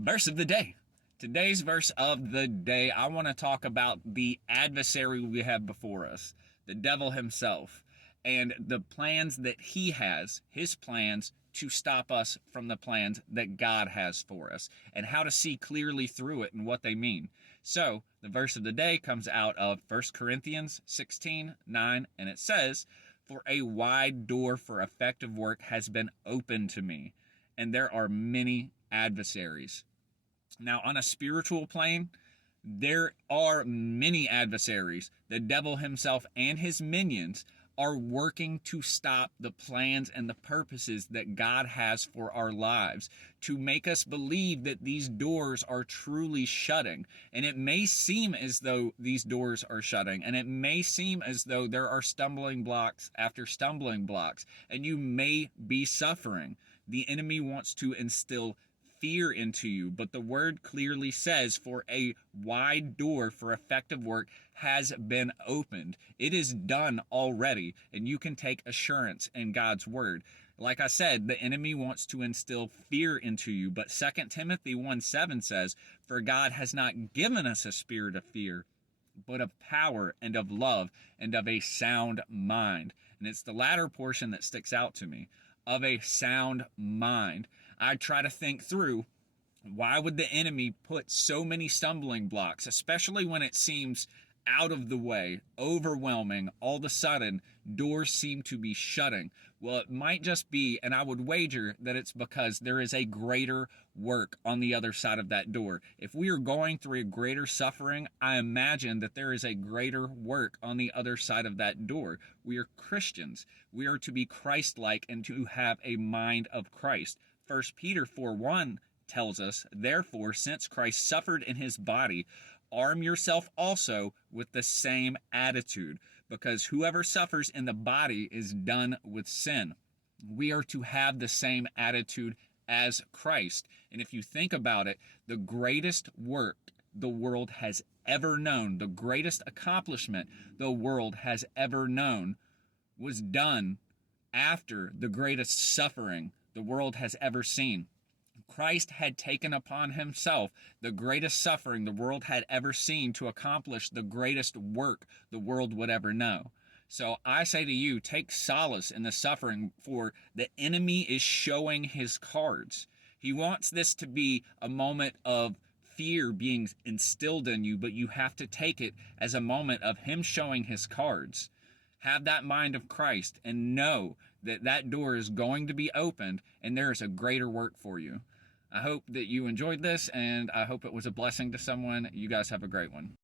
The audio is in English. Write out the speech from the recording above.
Verse of the day. Today's verse of the day, I want to talk about the adversary we have before us, the devil himself, and the plans that he has, his plans to stop us from the plans that God has for us, and how to see clearly through it and what they mean. So, the verse of the day comes out of 1 Corinthians 16:9, and it says, "For a wide door for effective work has been opened to me, and there are many adversaries." Now, on a spiritual plane, there are many adversaries. The devil himself and his minions are working to stop the plans and the purposes that God has for our lives, to make us believe that these doors are truly shutting. And it may seem as though these doors are shutting, and it may seem as though there are stumbling blocks after stumbling blocks, and you may be suffering. The enemy wants to instill fear into you, but the word clearly says, for a wide door for effective work has been opened. It is done already, and you can take assurance in God's word. Like I said, the enemy wants to instill fear into you, but 2 Timothy 1:7 says, "For God has not given us a spirit of fear, but of power and of love and of a sound mind." And it's the latter portion that sticks out to me, of a sound mind. I try to think through, why would the enemy put so many stumbling blocks, especially when it seems out of the way, overwhelming, all of a sudden doors seem to be shutting? Well, it might just be, and I would wager that it's because there is a greater work on the other side of that door. If we are going through a greater suffering, I imagine that there is a greater work on the other side of that door. We are Christians. We are to be Christ-like and to have a mind of Christ. 1 Peter 4:1 tells us, "Therefore, since Christ suffered in his body, arm yourself also with the same attitude, because whoever suffers in the body is done with sin." We are to have the same attitude as Christ. And if you think about it, the greatest work the world has ever known, the greatest accomplishment the world has ever known, was done after the greatest suffering the world has ever seen. Christ had taken upon himself the greatest suffering the world had ever seen to accomplish the greatest work the world would ever know. So I say to you, take solace in the suffering, for the enemy is showing his cards. He wants this to be a moment of fear being instilled in you, but you have to take it as a moment of him showing his cards. Have that mind of Christ and know that that door is going to be opened and there is a greater work for you. I hope that you enjoyed this, and I hope it was a blessing to someone. You guys have a great one.